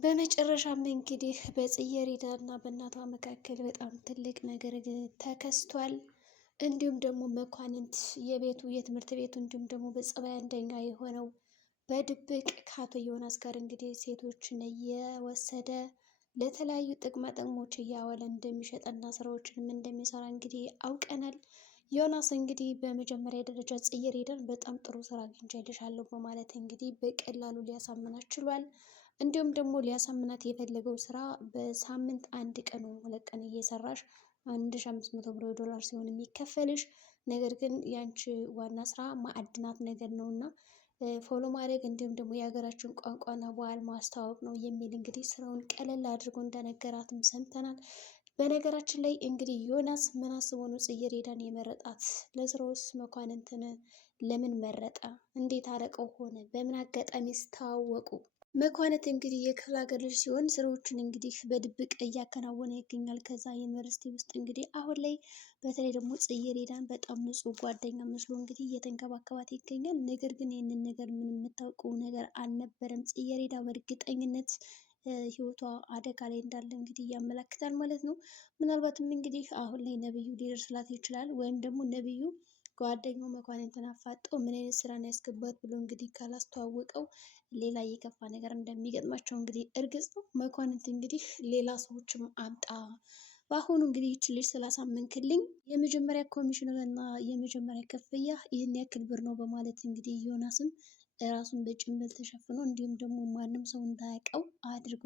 በመጨረሻም እንግዲህ በጽጌረዳና በእናቷ መካከል በጣም ትልቅ ነገር ተከስቷል። እንዲሁም ደግሞ መኳንንት የትምህርት ቤቱ እንዲሁም ደግሞ በጸባይ አንደኛ የሆነው በድብቅ ከአቶ ዮናስ ጋር እንግዲህ ሴቶችን እየወሰደ ለተለያዩ ጥቅማ ጥቅሞች እያዋለ እንደሚሸጠና ስራዎችንም እንደሚሰራ እንግዲህ አውቀናል። ዮናስ እንግዲህ በመጀመሪያ ደረጃ ጽጌረዳን በጣም ጥሩ ስራ አግኝቼልሻለሁ በማለት እንግዲህ በቀላሉ ሊያሳምናት ችሏል። እንዲሁም ደግሞ ሊያሳምናት የፈለገው ስራ በሳምንት አንድ ቀን ሁለት ቀን እየሰራሽ 1500 ብር ዶላር ሲሆን የሚከፈልሽ፣ ነገር ግን ያንቺ ዋና ስራ ማዕድናት ነገር ነው እና ፎሎ ማድረግ እንዲሁም ደግሞ የሀገራችን ቋንቋና ባህል ማስተዋወቅ ነው የሚል እንግዲህ ስራውን ቀለል አድርጎ እንደነገራትም ሰምተናል። በነገራችን ላይ እንግዲህ ዮናስ ምን አስቦ ነው ጽጌረዳን የመረጣት? ለስራውስ መኳንንትን ለምን መረጠ? እንዴት አረቀው ሆነ? በምን አጋጣሚ ተዋወቁ? መኳንንት እንግዲህ የክፍለ ሀገር ልጅ ሲሆን ስራዎችን እንግዲህ በድብቅ እያከናወነ ይገኛል። ከዛ ዩኒቨርሲቲ ውስጥ እንግዲህ አሁን ላይ በተለይ ደግሞ ጽጌረዳን በጣም ንጹህ ጓደኛ መስሎ እንግዲህ እየተንከባከባት ይገኛል። ነገር ግን ይህንን ነገር ምን የምታውቀው ነገር አልነበረም። ጽጌረዳ በእርግጠኝነት ህይወቷ አደጋ ላይ እንዳለ እንግዲህ ያመላክታል ማለት ነው። ምናልባትም እንግዲህ አሁን ላይ ነብዩ ሊደርስላት ይችላል፣ ወይም ደግሞ ነብዩ ጓደኛው መኳንንትን አፋጠው ምን አይነት ስራ ነው ያስገባት ብሎ እንግዲህ ካላስተዋወቀው ሌላ የከፋ ነገር እንደሚገጥማቸው እንግዲህ እርግጥ ነው። መኳንንት እንግዲህ ሌላ ሰዎችም አምጣ፣ በአሁኑ እንግዲህ ይች ልጅ ስላሳመንክልኝ የመጀመሪያ ኮሚሽን እና የመጀመሪያ ክፍያ ይህን ያክል ብር ነው በማለት እንግዲህ ዮናስም ራሱን በጭንብል ተሸፍኖ እንዲሁም ደግሞ ማንም ሰው እንዳያውቀው አድርጎ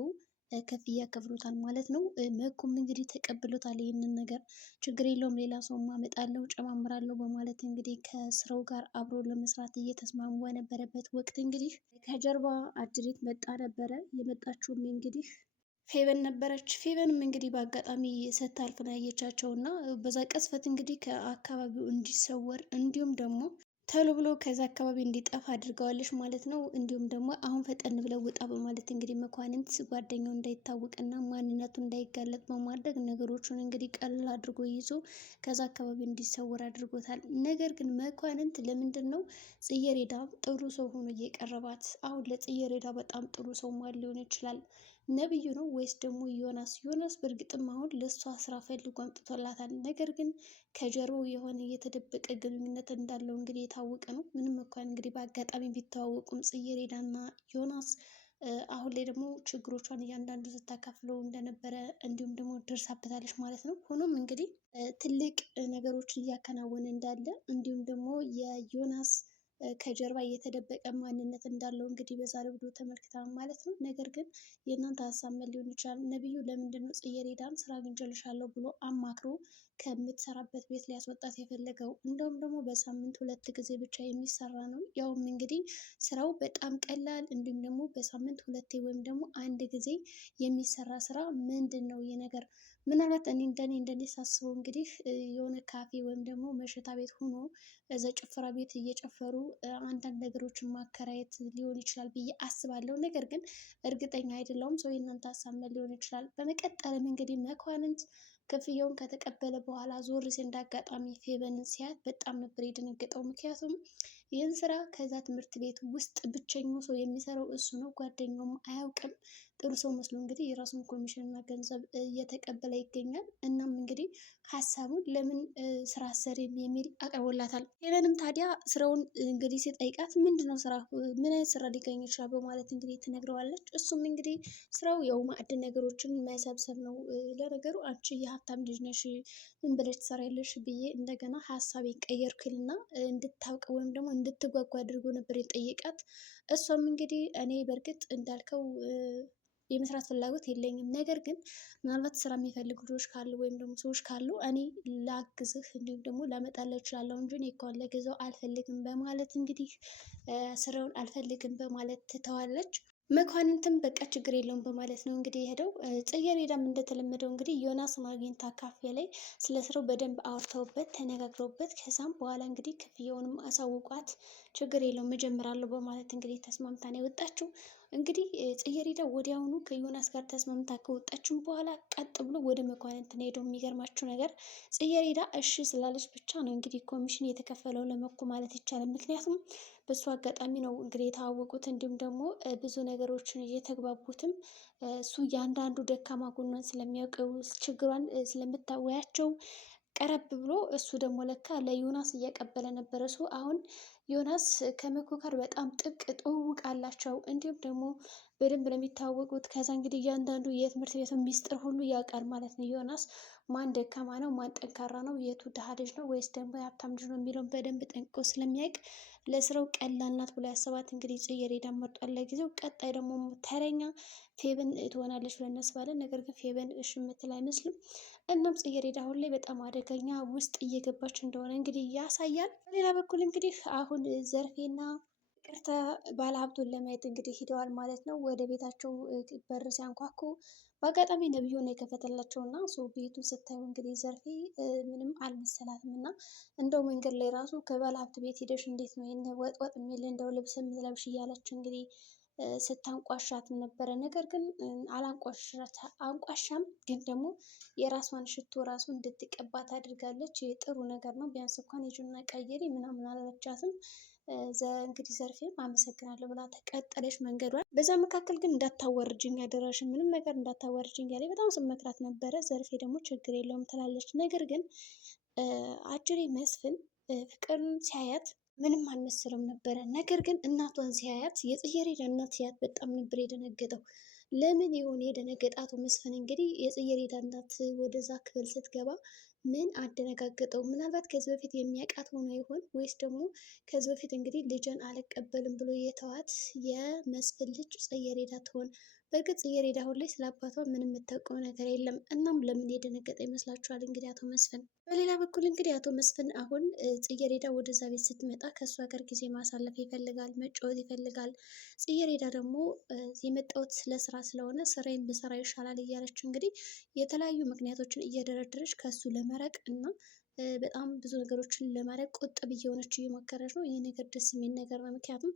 ክፍያ ከፍሎታል ማለት ነው። መኩም እንግዲህ ተቀብሎታል ይህንን ነገር። ችግር የለውም ሌላ ሰው አመጣለሁ ጨማምራለሁ በማለት እንግዲህ ከስራው ጋር አብሮ ለመስራት እየተስማሙ በነበረበት ወቅት እንግዲህ ከጀርባ አጅሬት መጣ ነበረ። የመጣችውም እንግዲህ ፌቨን ነበረች። ፌቨንም እንግዲህ በአጋጣሚ ስታልፍ ነው ያየቻቸው እና በዛ ቅጽበት እንግዲህ ከአካባቢው እንዲሰወር እንዲሁም ደግሞ ተሎ ብሎ ከዛ አካባቢ እንዲጠፋ አድርገዋለች ማለት ነው። እንዲሁም ደግሞ አሁን ፈጠን ብለው ውጣ በማለት እንግዲህ መኳንንት ጓደኛው እንዳይታወቅና ማንነቱ እንዳይጋለጥ በማድረግ ነገሮቹን እንግዲህ ቀልል አድርጎ ይዞ ከዛ አካባቢ እንዲሰወር አድርጎታል። ነገር ግን መኳንንት ለምንድን ነው ጽጌረዳ ጥሩ ሰው ሆኖ እየቀረባት? አሁን ለጽጌረዳ በጣም ጥሩ ሰው ማን ሊሆን ይችላል? ነብዩ ነው ወይስ ደግሞ ዮናስ? ዮናስ በእርግጥም አሁን ለእሷ ስራ ፈልጎ አምጥቶላታል። ነገር ግን ከጀርባው የሆነ የተደበቀ ግንኙነት እንዳለው እንግዲህ የታወቀ ነው። ምንም እንኳን እንግዲህ በአጋጣሚ ቢተዋወቁም ጽጌረዳና ዮናስ አሁን ላይ ደግሞ ችግሮቿን እያንዳንዱ ስታካፍለው እንደነበረ እንዲሁም ደግሞ ደርሳበታለች ማለት ነው። ሆኖም እንግዲህ ትልቅ ነገሮችን እያከናወነ እንዳለ እንዲሁም ደግሞ የዮናስ ከጀርባ የተደበቀ ማንነት እንዳለው እንግዲህ በዛሬው ቪዲዮ ተመልክተናል ማለት ነው። ነገር ግን የእናንተ ሀሳብ ምን ሊሆን ይችላል? ነብዩ ለምንድን ነው ጽጌረዳን ስራ አግኝቼልሻለሁ ብሎ አማክሮ ከምትሰራበት ቤት ሊያስወጣት የፈለገው? እንደውም ደግሞ በሳምንት 2 ጊዜ ብቻ የሚሰራ ነው። ያውም እንግዲህ ስራው በጣም ቀላል እንዲሁም ደግሞ በሳምንት 2 ወይም ደግሞ 1 ጊዜ የሚሰራ ስራ ምንድን ነው ይህ ነገር? ምናልባት እንደኔ ሳስበው እንግዲህ የሆነ ካፌ ወይም ደግሞ መሸታ ቤት ሆኖ እዛ ጭፈራ ቤት እየጨፈሩ አንዳንድ ነገሮችን ማከራየት ሊሆን ይችላል ብዬ አስባለሁ። ነገር ግን እርግጠኛ አይደለሁም። ሰው የእናንተ ሀሳብ ምን ሊሆን ይችላል? በመቀጠልም እንግዲህ መኳንንት ክፍያውን ከተቀበለ በኋላ ዞር ሲል እንዳጋጣሚ ፌቨንን ሲያት በጣም ነበር የደነገጠው። ምክንያቱም ይህን ስራ ከዛ ትምህርት ቤት ውስጥ ብቸኛው ሰው የሚሰራው እሱ ነው። ጓደኛውም አያውቅም። ጥሩ ሰው መስሎ እንግዲህ የራሱን ኮሚሽን እና ገንዘብ እየተቀበለ ይገኛል። እናም እንግዲህ ሀሳቡን ለምን ስራ አሰሪም የሚል አቅርቦላታል። ፌቨንም ታዲያ ስራውን እንግዲህ ሲጠይቃት ምንድነው ስራ፣ ምን አይነት ስራ ሊገኝ ይችላል በማለት እንግዲህ ትነግረዋለች። እሱም እንግዲህ ስራው ያው ማዕድን ነገሮችን መሰብሰብ ነው። ለነገሩ አንቺ የሀብታም ልጅ ነሽ፣ ምን ብለሽ ትሰሪያለሽ ብዬ እንደገና ሀሳቤን ቀየርኩልና እንድታውቅ ወይም ደግሞ እንድትጓጓ አድርጎ ነበር የጠየቃት። እሷም እንግዲህ እኔ በእርግጥ እንዳልከው የመስራት ፍላጎት የለኝም፣ ነገር ግን ምናልባት ስራ የሚፈልጉ ልጆች ካሉ ወይም ደግሞ ሰዎች ካሉ እኔ ላግዝህ እንዲሁም ደግሞ ላመጣልህ እችላለሁ እንጂ እኔ እኮ ለጊዜው አልፈልግም በማለት እንግዲህ ስራውን አልፈልግም በማለት ትተዋለች። መኳንንትም በቃ ችግር የለውም በማለት ነው እንግዲህ የሄደው። ጽጌረዳም እንደተለመደው እንግዲህ ዮናስን አግኝታ ካፌ ላይ ስለ ስራው በደንብ አውርተውበት ተነጋግረውበት ከዛም በኋላ እንግዲህ ክፍያውንም አሳውቋት ችግር የለውም እጀምራለሁ በማለት እንግዲህ ተስማምታ ነው የወጣችው። እንግዲህ ጽጌረዳ ወዲያውኑ ከዮናስ ጋር ተስማምታ ከወጣችም በኋላ ቀጥ ብሎ ወደ መኳንንት ነው ሄደው። የሚገርማችሁ ነገር ጽጌረዳ እሺ ስላለች ብቻ ነው እንግዲህ ኮሚሽን የተከፈለው ለመኩ ማለት ይቻላል። ምክንያቱም በሱ አጋጣሚ ነው እንግዲህ የተዋወቁት። እንዲሁም ደግሞ ብዙ ነገሮችን እየተግባቡትም እሱ እያንዳንዱ ደካማ ጎኗን ስለሚያውቀው ችግሯን ስለምታወያቸው ቀረብ ብሎ እሱ ደግሞ ለካ ለዮናስ እያቀበለ ነበረ። ሰው አሁን ዮናስ ከመኩ ጋር በጣም ጥብቅ ትውውቅ አላቸው። እንዲሁም ደግሞ በደንብ ነው የሚታወቁት። ከዛ እንግዲህ እያንዳንዱ የትምህርት ቤቱ ሚስጥር ሁሉ ያውቃል ማለት ነው ዮናስ። ማን ደካማ ነው፣ ማን ጠንካራ ነው፣ የቱ ድሃ ልጅ ነው ወይስ ደግሞ የሀብታም ልጅ ነው የሚለውን በደንብ ጠንቅቆ ስለሚያውቅ ለስራው ቀላል ናት ብሎ ያሰባት እንግዲህ ጽጌረዳን መርጧል ለጊዜው። ቀጣይ ደግሞ ተረኛ ፌበን ትሆናለች ብለን እናስባለን። ነገር ግን ፌበን እሺ የምትል አይመስልም። እናም ጽጌረዳ አሁን ላይ በጣም አደገኛ ውስጥ እየገባች እንደሆነ እንግዲህ ያሳያል። በሌላ በኩል እንግዲህ አሁን ዘርፌና ይቅርታ ባለሀብቱን ለማየት እንግዲህ ሂደዋል ማለት ነው። ወደ ቤታቸው በር ሲያንኳኩ በአጋጣሚ ነብዩ ነው የከፈተላቸው እና ሰው ቤቱን ስታዩ እንግዲህ ዘርፌ ምንም አልመሰላትም እና እንደው መንገድ ላይ ራሱ ከባለሀብት ቤት ሂደሽ እንዴት ነው ይህን ወጥወጥ የሚል እንደው ልብስ የምትለብሽ እያለች እንግዲህ ስታንቋሻትም ነበረ። ነገር ግን አንቋሻም ግን ደግሞ የራሷን ሽቶ ራሱ እንድትቀባት አድርጋለች። ጥሩ ነገር ነው። ቢያንስ እንኳን የጁና ቀይሪ ምናምን አላለቻትም። እንግዲህ ዘርፌም አመሰግናለሁ ብላ ተቀጠለች መንገዷን። በዛ መካከል ግን እንዳታወርጅኝ አደራሽን፣ ምንም ነገር እንዳታወርጅኝ ያለ በጣም ስመክራት ነበረ። ዘርፌ ደግሞ ችግር የለውም ትላለች። ነገር ግን አጅሬ መስፍን ፍቅርን ሲያያት ምንም አልመሰለም ነበረ። ነገር ግን እናቷን ሲያያት የጽጌረዳ እናት ሲያያት በጣም ነበር የደነገጠው። ለምን የሆነ የደነገጣቱ መስፍን እንግዲህ የጽጌረዳ እናት ወደዛ ክፍል ስትገባ ምን አደነጋገጠው? ምናልባት ከዚህ በፊት የሚያውቃት ሆኖ ይሆን ወይስ ደግሞ ከዚህ በፊት እንግዲህ ልጅን አልቀበልም ብሎ የተዋት የመስፍን ልጅ ጽጌረዳ ትሆን? በእርግጥ ጽጌረዳ አሁን ላይ ስለ አባቷ ምንም የምታውቀው ነገር የለም። እናም ለምን የደነገጠ ይመስላችኋል? እንግዲህ አቶ መስፍን። በሌላ በኩል እንግዲህ አቶ መስፍን አሁን ጽጌረዳ ወደዛ ቤት ስትመጣ ከእሷ ጋር ጊዜ ማሳለፍ ይፈልጋል፣ መጫወት ይፈልጋል። ጽጌረዳ ደግሞ የመጣሁት ለስራ ስለሆነ ስራዬን ብሰራ ይሻላል እያለች እንግዲህ የተለያዩ ምክንያቶችን እየደረደረች ከሱ ለመረቅ እና በጣም ብዙ ነገሮችን ለማድረግ ቁጥብ እየሆነች እየሞከረች ነው። ይህ ነገር ደስ የሚል ነገር ነው። ምክንያቱም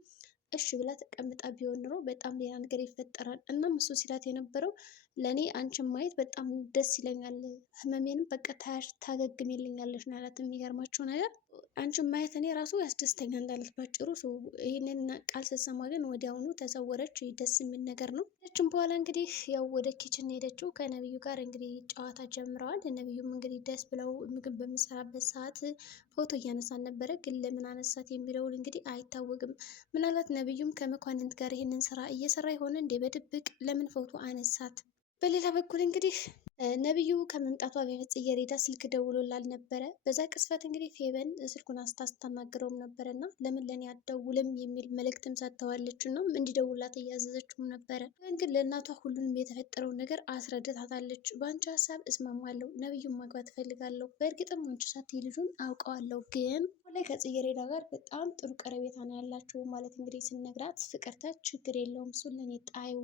እሺ ብላ ተቀምጣ ቢሆን ኑሮ በጣም ሌላ ነገር ይፈጠራል። እናም እሱ ሲላት የነበረው ለእኔ አንቺን ማየት በጣም ደስ ይለኛል፣ ህመሜንም በቃ ታገግሚልኛለሽ ነው ያላት። የሚገርማቸው ነገር አንቺን ማየት እኔ ራሱ ያስደስተኛ እንዳለት ባጭሩ። ይህንን ቃል ስትሰማ ግን ወዲያውኑ ተሰወረች። ደስ የሚል ነገር ነው። ችን በኋላ እንግዲህ ያው ወደ ኪችን ሄደችው። ከነብዩ ጋር እንግዲህ ጨዋታ ጀምረዋል። ነብዩም እንግዲህ ደስ ብለው ምግብ በሚሰራበት ሰዓት ፎቶ እያነሳን ነበረ። ግን ለምን አነሳት የሚለውን እንግዲህ አይታወቅም። ምናልባት ነብዩም ከመኳንንት ጋር ይህንን ስራ እየሰራ የሆነ እንዴ በድብቅ ለምን ፎቶ አነሳት? በሌላ በኩል እንግዲህ ነብዩ ከመምጣቷ በፊት ጽጌረዳ ስልክ ደውሎላል ነበረ። በዛ ቅስፈት እንግዲህ ፌበን ስልኩን ስታናግረውም ነበረ እና ለምን ለእኔ አትደውልም የሚል መልእክትም ሰጥተዋለች እና እንዲደውላት እያዘዘችውም ነበረ። ግን ለእናቷ ሁሉንም የተፈጠረውን ነገር አስረድታታለች። በአንቺ ሀሳብ እስማማለሁ፣ ነብዩን ማግባት እፈልጋለሁ። በእርግጥም አንቺ ሳትይ ልጁን አውቀዋለሁ፣ ግን ላይ ከጽጌረዳ ጋር በጣም ጥሩ ቀረቤታ ነው ያላቸው ማለት እንግዲህ ስነግራት ፍቅርተ ችግር የለውም እሱን ለእኔ ጣዩ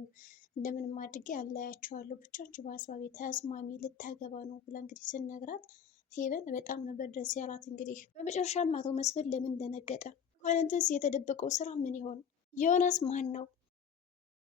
እንደምንም አድርጌ አለያቸዋለሁ፣ ብቻ አንቺ በሀሳቤ ተስማሚ ልታገባ ነው ብላ እንግዲህ ስነግራት ፌበን በጣም ነበር ደስ ያላት። እንግዲህ በመጨረሻም አቶ መስፍን ለምን ደነገጠ? መኳንንትስ የተደበቀው ስራ ምን ይሆን? ዮናስ ማን ነው?